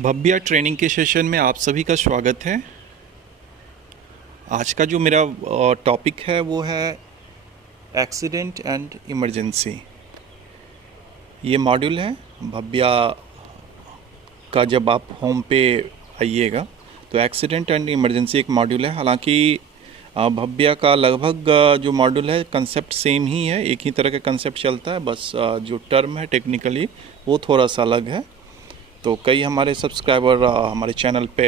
Bhavya training के session में आप सभी का स्वागत है। आज का जो मेरा टॉपिक है वो है एक्सीडेंट एंड इमरजेंसी। ये मॉड्यूल है भव्या का। जब आप होम पे आइएगा तो एक्सीडेंट एंड इमरजेंसी एक मॉड्यूल है। हालांकि भव्या का लगभग जो मॉड्यूल है कंसेप्ट सेम ही है, एक ही तरह का कंसेप्ट चलता है, बस जो टर्म है टेक्निकली वो थोड़ा सा अलग है। तो कई हमारे सब्सक्राइबर हमारे चैनल पे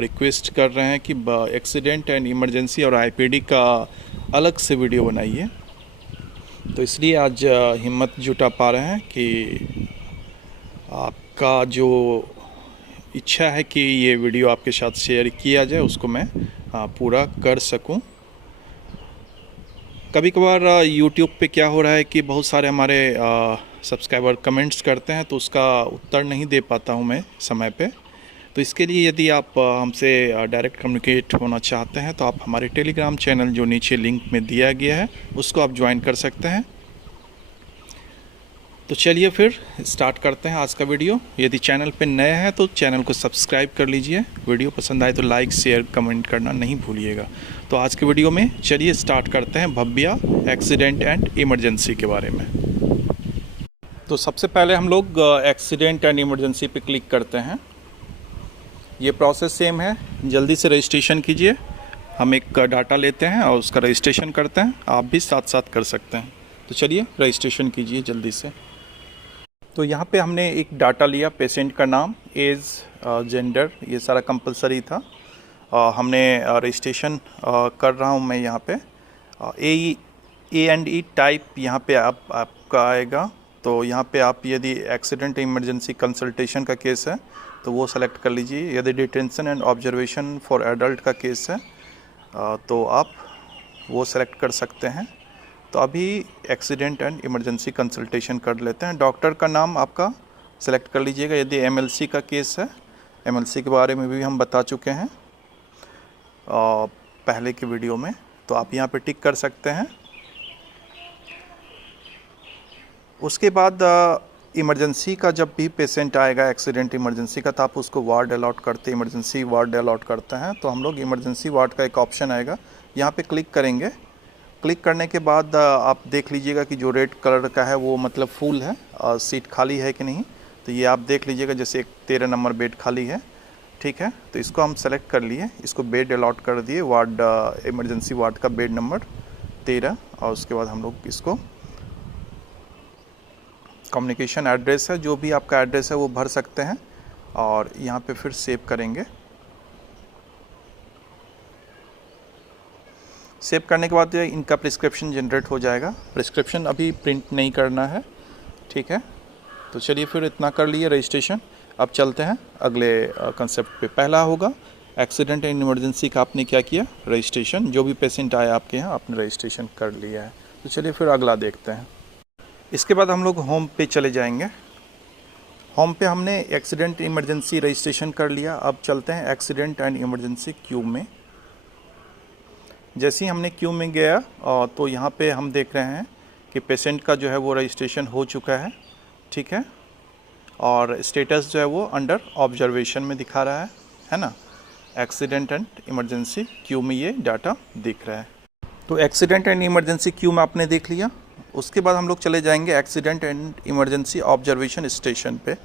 रिक्वेस्ट कर रहे हैं कि एक्सीडेंट एंड इमरजेंसी और आईपीडी का अलग से वीडियो बनाइए। तो इसलिए आज हिम्मत जुटा पा रहे हैं कि आपका जो इच्छा है कि ये वीडियो आपके साथ शेयर किया जाए उसको मैं पूरा कर सकूं। कभी कभार यूट्यूब पे क्या हो रहा है कि बहुत सारे हमारे सब्सक्राइबर कमेंट्स करते हैं तो उसका उत्तर नहीं दे पाता हूं मैं समय पे। तो इसके लिए यदि आप हमसे डायरेक्ट कम्युनिकेट होना चाहते हैं तो आप हमारे टेलीग्राम चैनल जो नीचे लिंक में दिया गया है उसको आप ज्वाइन कर सकते हैं। तो चलिए फिर स्टार्ट करते हैं आज का वीडियो। यदि चैनल पे नए हैं तो चैनल को सब्सक्राइब कर लीजिए। वीडियो पसंद आए तो लाइक शेयर कमेंट करना नहीं भूलिएगा। तो आज के वीडियो में चलिए स्टार्ट करते हैं भव्या एक्सीडेंट एंड इमरजेंसी के बारे में। तो सबसे पहले हम लोग एक्सीडेंट एंड इमरजेंसी पे क्लिक करते हैं। ये प्रोसेस सेम है, जल्दी से रजिस्ट्रेशन कीजिए। हम एक डाटा लेते हैं और उसका रजिस्ट्रेशन करते हैं। आप भी साथ साथ कर सकते हैं। तो चलिए रजिस्ट्रेशन कीजिए जल्दी से। तो यहाँ पे हमने एक डाटा लिया, पेशेंट का नाम, एज, जेंडर, ये सारा कंपलसरी था। हमने रजिस्ट्रेशन कर रहा हूँ मैं यहाँ पे। A&E टाइप यहाँ पे आपका आएगा। तो यहाँ पे आप यदि एक्सीडेंट इमरजेंसी कंसल्टेशन का केस है तो वो सेलेक्ट कर लीजिए। यदि detention and observation for adult का केस है तो आप वो सेलेक्ट कर सकते हैं। तो अभी एक्सीडेंट एंड इमरजेंसी कंसल्टेशन कर लेते हैं। डॉक्टर का नाम आपका सेलेक्ट कर लीजिएगा। यदि MLC का केस है, MLC के बारे में भी हम बता चुके हैं पहले के वीडियो में, तो आप यहाँ पे टिक कर सकते हैं। उसके बाद इमरजेंसी का जब भी पेशेंट आएगा एक्सीडेंट इमरजेंसी का तो आप उसको वार्ड अलॉट करते, इमरजेंसी वार्ड अलॉट करते हैं। तो हम लोग इमरजेंसी वार्ड का एक ऑप्शन आएगा, यहाँ पे क्लिक करेंगे। क्लिक करने के बाद आप देख लीजिएगा कि जो रेड कलर का है वो मतलब फुल है, सीट खाली है कि नहीं। तो ये आप देख लीजिएगा, जैसे एक 13 नंबर बेड खाली है, ठीक है। तो इसको हम सेलेक्ट कर लिए, इसको बेड अलॉट कर दिए, वार्ड इमरजेंसी वार्ड का बेड नंबर 13। और उसके बाद हम लोग इसको कम्युनिकेशन एड्रेस है, जो भी आपका एड्रेस है वो भर सकते हैं और यहाँ पे फिर सेव करेंगे। सेव करने के बाद इनका प्रिस्क्रिप्शन जनरेट हो जाएगा। प्रिस्क्रिप्शन अभी प्रिंट नहीं करना है, ठीक है। तो चलिए फिर इतना कर लिए रजिस्ट्रेशन। अब चलते हैं अगले कंसेप्ट पे। पहला होगा एक्सीडेंट एंड इमरजेंसी का आपने क्या किया, रजिस्ट्रेशन। जो भी पेशेंट आया आपके यहाँ आपने रजिस्ट्रेशन कर लिया है। तो चलिए फिर अगला देखते हैं। इसके बाद हम लोग होम पे चले जाएंगे। होम पे हमने एक्सीडेंट इमरजेंसी रजिस्ट्रेशन कर लिया। अब चलते हैं एक्सीडेंट एंड इमरजेंसी क्यू में। जैसे ही हमने क्यू में गया तो यहाँ पे हम देख रहे हैं कि पेशेंट का जो है वो रजिस्ट्रेशन हो चुका है, ठीक है। और स्टेटस जो है वो अंडर ऑब्जर्वेशन में दिखा रहा है ना। एक्सीडेंट एंड इमरजेंसी क्यू में ये डाटा दिख रहा है। तो एक्सीडेंट एंड इमरजेंसी क्यू में आपने देख लिया। उसके बाद हम लोग चले जाएंगे accident and emergency observation station पे।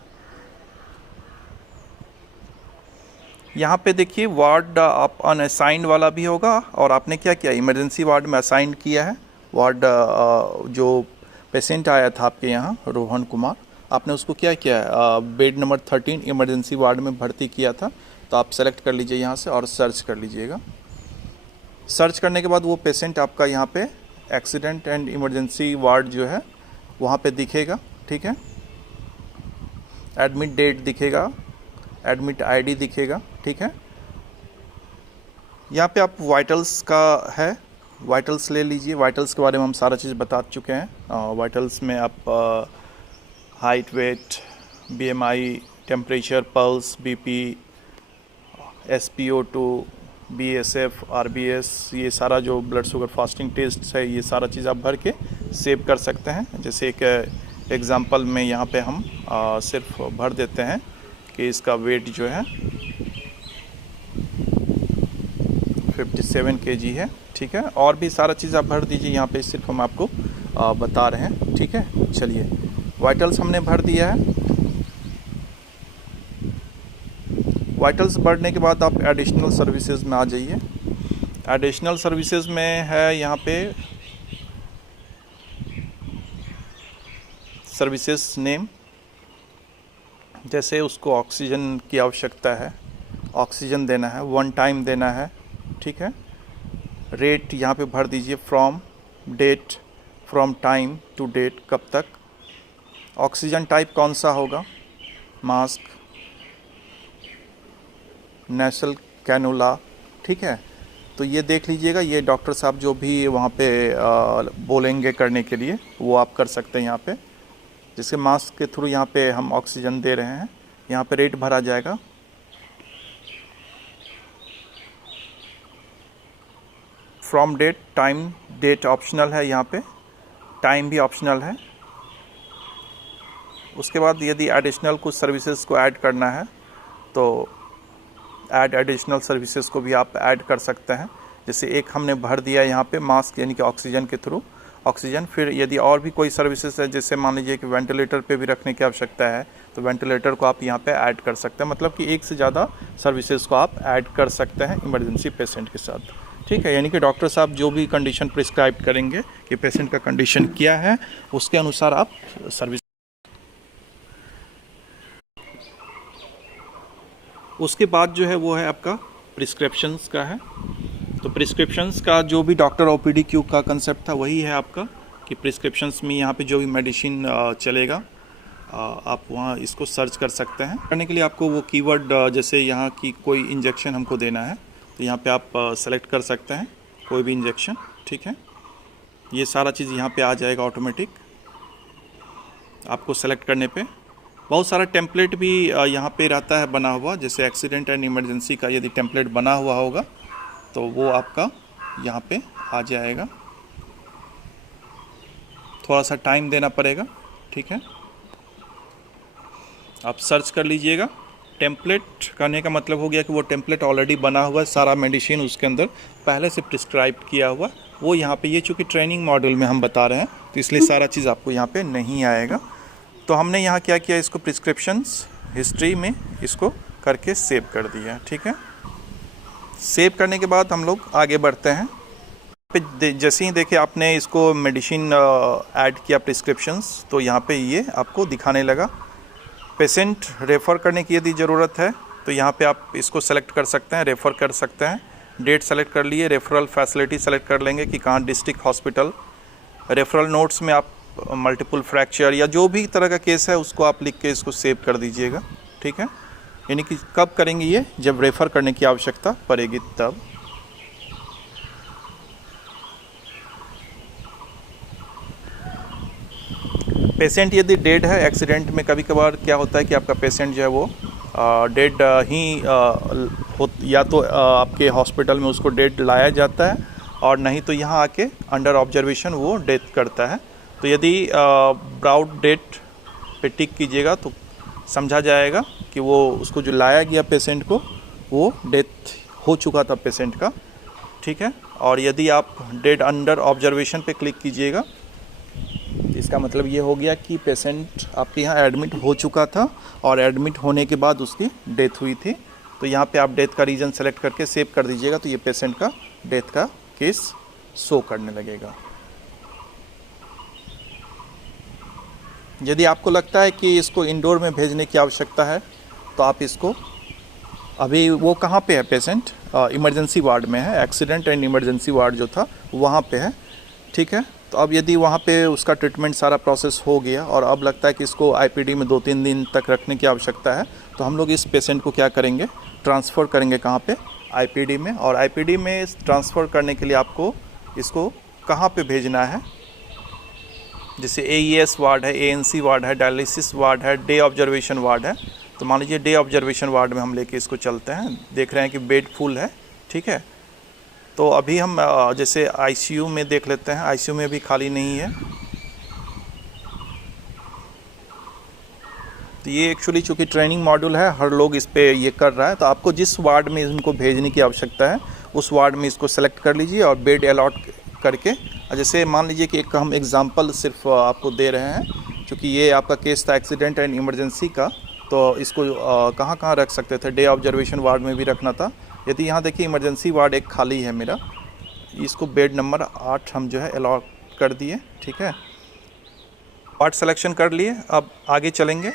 यहाँ पे देखिए वार्ड आप अनअसाइंड वाला भी होगा और आपने क्या किया, इमरजेंसी वार्ड में असाइन किया है। वार्ड जो पेशेंट आया था आपके यहाँ रोहन कुमार, आपने उसको क्या किया, बेड नंबर 13 इमरजेंसी वार्ड में भर्ती किया था। तो आप सेलेक्ट कर लीजिए यहाँ से और सर्च कर लीजिएगा। सर्च करने के बाद वो पेशेंट आपका यहाँ पे एक्सीडेंट एंड इमरजेंसी वार्ड जो है वहाँ पे दिखेगा, ठीक है। एडमिट डेट दिखेगा, एडमिट आईडी दिखेगा, ठीक है। यहाँ पे आप वाइटल्स का है, वाइटल्स ले लीजिए। वाइटल्स के बारे में हम सारा चीज़ बता चुके हैं। वाइटल्स में आप height, weight, BMI, temperature, pulse, BP, SpO2, BSF, RBS, ये सारा जो ब्लड शुगर फास्टिंग टेस्ट है ये सारा चीज़ आप भर के सेव कर सकते हैं। जैसे एक एग्ज़ाम्पल में यहाँ पे हम सिर्फ भर देते हैं कि इसका वेट जो है 57 kg है, ठीक है। और भी सारा चीज़ आप भर दीजिए, यहाँ पे सिर्फ हम आपको बता रहे हैं, ठीक है। चलिए, वाइटल्स हमने भर दिया है। वाइटल्स भरने के बाद आप एडिशनल सर्विसेज में आ जाइए। एडिशनल सर्विसेज में है यहाँ पे सर्विसेज नेम, जैसे उसको ऑक्सीजन की आवश्यकता है, ऑक्सीजन देना है, 1 टाइम देना है, ठीक है। रेट यहाँ पे भर दीजिए, from date, from time to date, कब तक। ऑक्सीजन टाइप कौन सा होगा, मास्क, नेशनल कैनुला, ठीक है। तो ये देख लीजिएगा, ये डॉक्टर साहब जो भी वहाँ पे बोलेंगे करने के लिए वो आप कर सकते हैं यहाँ पे। जिसके मास्क के थ्रू यहाँ पे हम ऑक्सीजन दे रहे हैं, यहाँ पे रेट भरा जाएगा। From date, time, date optional है यहाँ पे, टाइम भी ऑप्शनल है। उसके बाद यदि एडिशनल कुछ सर्विसेज को ऐड करना है तो ऐड एडिशनल सर्विसेज को भी आप ऐड कर सकते हैं। जैसे एक हमने भर दिया यहाँ पे मास्क यानी कि ऑक्सीजन के थ्रू ऑक्सीजन। फिर यदि और भी कोई सर्विसेज है, जैसे मान लीजिए कि वेंटिलेटर पे भी रखने की आवश्यकता है, तो वेंटिलेटर को आप यहाँ पे ऐड कर सकते हैं। मतलब कि एक से ज़्यादा सर्विसेज को आप ऐड कर सकते हैं इमरजेंसी पेशेंट के साथ, ठीक है। यानी कि डॉक्टर साहब जो भी कंडीशन प्रिस्क्राइब करेंगे कि पेशेंट का कंडीशन क्या है, उसके अनुसार आप सर्विस। उसके बाद जो है वो है आपका प्रिस्क्रिप्शंस का है। तो प्रिस्क्रिप्शंस का जो भी डॉक्टर ओपीडी क्यू का कंसेप्ट था वही है आपका, कि प्रिस्क्रिप्शंस में यहाँ पे जो भी मेडिसिन चलेगा आप वहाँ इसको सर्च कर सकते हैं। करने के लिए आपको वो कीवर्ड, जैसे यहाँ की कोई इंजेक्शन हमको देना है तो यहाँ पे आप सेलेक्ट कर सकते हैं कोई भी इंजेक्शन, ठीक है। ये सारा चीज़ यहाँ पे आ जाएगा ऑटोमेटिक आपको सेलेक्ट करने पे। बहुत सारा टेम्पलेट भी यहाँ पे रहता है बना हुआ, जैसे एक्सीडेंट एंड इमरजेंसी का यदि टेम्पलेट बना हुआ होगा तो वो आपका यहाँ पे आ जाएगा। थोड़ा सा टाइम देना पड़ेगा, ठीक है। आप सर्च कर लीजिएगा। टेम्पलेट करने का मतलब हो गया कि वो टेम्पलेट ऑलरेडी बना हुआ है, सारा मेडिसिन उसके अंदर पहले से प्रिस्क्राइब किया हुआ वो यहाँ पे। ये चूँकि ट्रेनिंग मॉड्यूल में हम बता रहे हैं तो इसलिए सारा चीज़ आपको यहाँ पे नहीं आएगा। तो हमने यहाँ क्या किया, इसको प्रिस्क्रिप्शंस हिस्ट्री में इसको करके सेव कर दिया, ठीक है। सेव करने के बाद हम लोग आगे बढ़ते हैं। जैसे ही देखिए आपने इसको मेडिसिन ऐड किया प्रिस्क्रिप्शंस, तो यहाँ पे ये आपको दिखाने लगा। पेशेंट रेफ़र करने की यदि ज़रूरत है तो यहाँ पे आप इसको सेलेक्ट कर सकते हैं, रेफ़र कर सकते हैं। डेट सेलेक्ट कर लिए, रेफरल फैसिलिटी सेलेक्ट कर लेंगे कि कहाँ डिस्ट्रिक्ट हॉस्पिटल। रेफरल नोट्स में आप मल्टीपल फ्रैक्चर या जो भी तरह का केस है उसको आप लिख के इसको सेव कर दीजिएगा, ठीक है। यानी कि कब करेंगे ये, जब रेफ़र करने की आवश्यकता पड़ेगी तब। पेशेंट यदि डेड है, एक्सीडेंट में कभी कभार क्या होता है कि आपका पेशेंट जो है वो डेड ही या तो आपके हॉस्पिटल में उसको डेड लाया जाता है और नहीं तो यहाँ आके अंडर ऑब्जर्वेशन वो डेथ करता है। तो यदि ब्राउड डेट पे टिक कीजिएगा तो समझा जाएगा कि वो उसको जो लाया गया पेशेंट को वो डेथ हो चुका था पेशेंट का, ठीक है। और यदि आप डेड अंडर ऑब्जर्वेशन पे क्लिक कीजिएगा, इसका मतलब ये हो गया कि पेशेंट आपके यहाँ एडमिट हो चुका था और एडमिट होने के बाद उसकी डेथ हुई थी। तो यहाँ पे आप डेथ का रीज़न सेलेक्ट करके सेव कर दीजिएगा, तो ये पेशेंट का डेथ का केस शो करने लगेगा। यदि आपको लगता है कि इसको इंडोर में भेजने की आवश्यकता है तो आप इसको, अभी वो कहाँ पे है पेशेंट, इमरजेंसी वार्ड में है, एक्सीडेंट एंड इमरजेंसी वार्ड जो था वहाँ पे है, ठीक है। तो अब यदि वहाँ पे उसका ट्रीटमेंट सारा प्रोसेस हो गया और अब लगता है कि इसको आईपीडी में 2-3 दिन तक रखने की आवश्यकता है, तो हम लोग इस पेशेंट को क्या करेंगे, ट्रांसफ़र करेंगे कहाँ पे, आईपीडी में। और आईपीडी में ट्रांसफ़र करने के लिए आपको इसको कहाँ पे भेजना है, जैसे एईएस वार्ड है, एएनसी वार्ड है, डायलिसिस वार्ड है, डे ऑब्जर्वेशन वार्ड है। तो मान लीजिए डे ऑब्जर्वेशन वार्ड में हम लेके इसको चलते हैं, देख रहे हैं कि बेड फुल है, ठीक है। तो अभी हम जैसे आईसीयू में देख लेते हैं, आईसीयू में भी खाली नहीं है। तो ये एक्चुअली चूँकि ट्रेनिंग मॉड्यूल है, हर लोग इस पे ये कर रहा है, तो आपको जिस वार्ड में इनको भेजने की आवश्यकता है उस वार्ड में इसको सेलेक्ट कर लीजिए और बेड अलॉट करके, जैसे मान लीजिए कि एक हम एग्जांपल सिर्फ आपको दे रहे हैं, क्योंकि ये आपका केस था एक्सीडेंट एंड इमरजेंसी का, तो इसको कहाँ कहाँ रख सकते थे, डे ऑब्जर्वेशन वार्ड में भी रखना था। यदि यहाँ देखिए इमरजेंसी वार्ड एक खाली है मेरा, इसको बेड नंबर 8 हम जो है अलॉट कर दिए। ठीक है, वार्ड सिलेक्शन कर लिए, अब आगे चलेंगे।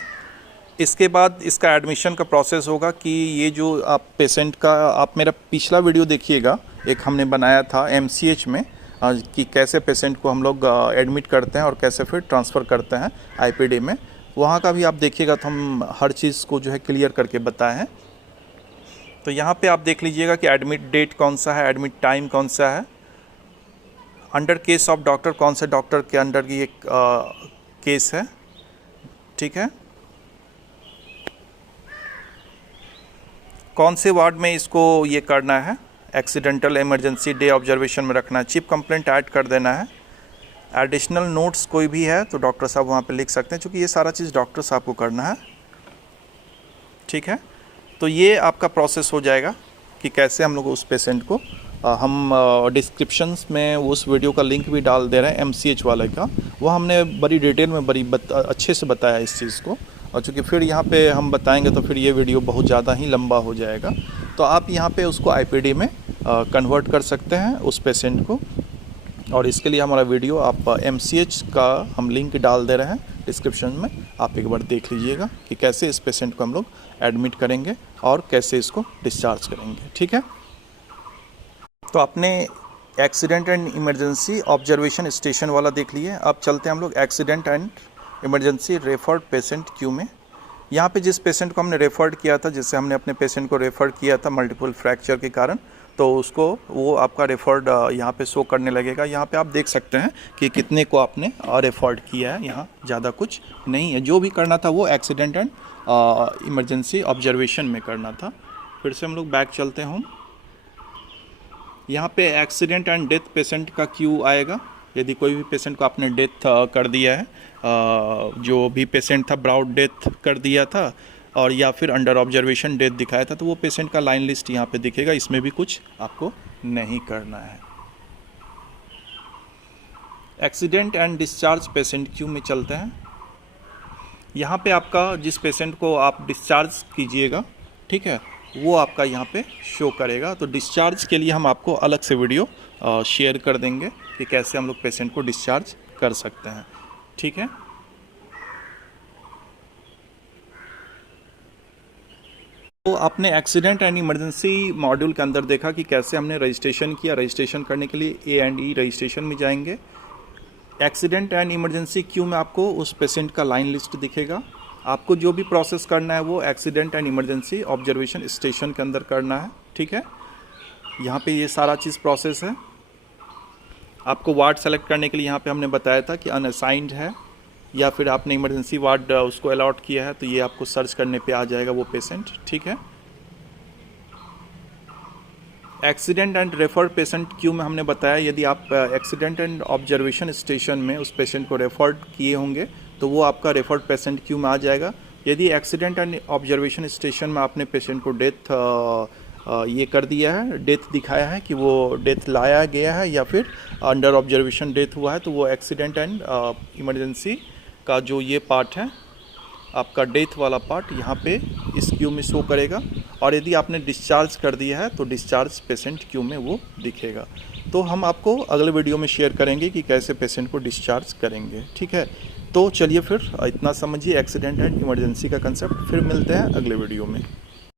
इसके बाद इसका एडमिशन का प्रोसेस होगा कि ये जो आप पेशेंट का, आप मेरा पिछला वीडियो देखिएगा, एक हमने बनाया था MCH में कि कैसे पेशेंट को हम लोग एडमिट करते हैं और कैसे फिर ट्रांसफ़र करते हैं IPD में, वहाँ का भी आप देखिएगा, तो हम हर चीज़ को जो है क्लियर करके बताए हैं। तो यहाँ पे आप देख लीजिएगा कि एडमिट डेट कौन सा है, एडमिट टाइम कौन सा है, अंडर केस ऑफ डॉक्टर, कौन से डॉक्टर के अंडर की एक केस है। ठीक है, कौन से वार्ड में इसको ये करना है, एक्सीडेंटल इमरजेंसी डे ऑब्जर्वेशन में रखना है, चीफ कंप्लेंट ऐड कर देना है। एडिशनल नोट्स कोई भी है तो डॉक्टर साहब वहाँ पे लिख सकते हैं, क्योंकि ये सारा चीज़ डॉक्टर साहब को करना है। ठीक है, तो ये आपका प्रोसेस हो जाएगा कि कैसे हम लोग उस पेशेंट को, हम डिस्क्रिप्शंस में उस वीडियो का लिंक भी डाल दे रहे हैं MCH वाले का, वो हमने बड़ी डिटेल में अच्छे से बताया इस चीज़ को, और चूँकि फिर यहाँ पे हम बताएंगे तो फिर ये वीडियो बहुत ज़्यादा ही लंबा हो जाएगा। तो आप यहाँ पे उसको IPD में कन्वर्ट कर सकते हैं उस पेशेंट को, और इसके लिए हमारा वीडियो आप MCH का हम लिंक डाल दे रहे हैं डिस्क्रिप्शन में, आप एक बार देख लीजिएगा कि कैसे इस पेशेंट को हम लोग एडमिट करेंगे और कैसे इसको डिस्चार्ज करेंगे। ठीक है, तो आपने accident and emergency observation station वाला देख लिए। अब चलते हैं हम लोग accident and emergency referred patient Q में। यहाँ पे जिस पेशेंट को हमने रेफर्ड किया था, जिससे हमने अपने पेशेंट को रेफर किया था मल्टीपल फ्रैक्चर के कारण, तो उसको वो आपका रेफर्ड यहाँ पे शो करने लगेगा। यहाँ पे आप देख सकते हैं कि कितने को आपने रेफर्ड किया है, यहाँ ज़्यादा कुछ नहीं है। जो भी करना था वो एक्सीडेंट एंड इमरजेंसी ऑब्जर्वेशन में करना था। फिर से हम लोग बैक चलते हैं। यहाँ पे एक्सीडेंट एंड डेथ पेशेंट का क्यू आएगा। यदि कोई भी पेशेंट को आपने डेथ कर दिया है, जो भी पेशेंट था ब्राउड डेथ कर दिया था और या फिर अंडर ऑब्जर्वेशन डेथ दिखाया था, तो वो पेशेंट का लाइन लिस्ट यहाँ पे दिखेगा। इसमें भी कुछ आपको नहीं करना है। Accident and discharge patient Q में चलते हैं। यहाँ पे आपका जिस पेशेंट को आप डिस्चार्ज कीजिएगा, ठीक है, वो आपका यहाँ पे शो करेगा। तो डिस्चार्ज के लिए हम आपको अलग से वीडियो शेयर कर देंगे कि कैसे हम लोग पेशेंट को डिस्चार्ज कर सकते हैं। ठीक है, तो आपने एक्सीडेंट एंड इमरजेंसी मॉड्यूल के अंदर देखा कि कैसे हमने रजिस्ट्रेशन किया। रजिस्ट्रेशन करने के लिए A&E रजिस्ट्रेशन में जाएंगे। एक्सीडेंट एंड इमरजेंसी क्यू में आपको उस पेशेंट का लाइन लिस्ट दिखेगा। आपको जो भी प्रोसेस करना है वो accident and emergency observation station के अंदर करना है। ठीक है, यहाँ पे ये सारा चीज़ प्रोसेस है। आपको वार्ड सेलेक्ट करने के लिए यहाँ पे हमने बताया था कि अनअसाइंड है या फिर आपने इमरजेंसी वार्ड उसको अलॉट किया है, तो ये आपको सर्च करने पे आ जाएगा वो पेशेंट। ठीक है, accident and referred patient Q में हमने बताया यदि आप एक्सीडेंट एंड ऑब्जर्वेशन स्टेशन में उस पेशेंट को रेफर्ड किए होंगे तो वो आपका रेफर्ड पेशेंट क्यू में आ जाएगा। यदि एक्सीडेंट एंड ऑब्जर्वेशन स्टेशन में आपने पेशेंट को डेथ ये कर दिया है, डेथ दिखाया है कि वो डेथ लाया गया है या फिर अंडर ऑब्जर्वेशन डेथ हुआ है, तो वो एक्सीडेंट एंड इमरजेंसी का जो ये पार्ट है आपका डेथ वाला पार्ट यहाँ पे इस क्यू में शो करेगा। और यदि आपने डिस्चार्ज कर दिया है तो डिस्चार्ज पेशेंट क्यू में वो दिखेगा। तो हम आपको अगले वीडियो में शेयर करेंगे कि कैसे पेशेंट को डिस्चार्ज करेंगे। ठीक है, तो चलिए फिर इतना समझिए एक्सीडेंट एंड इमरजेंसी का कंसेप्ट। फिर मिलते हैं अगले वीडियो में।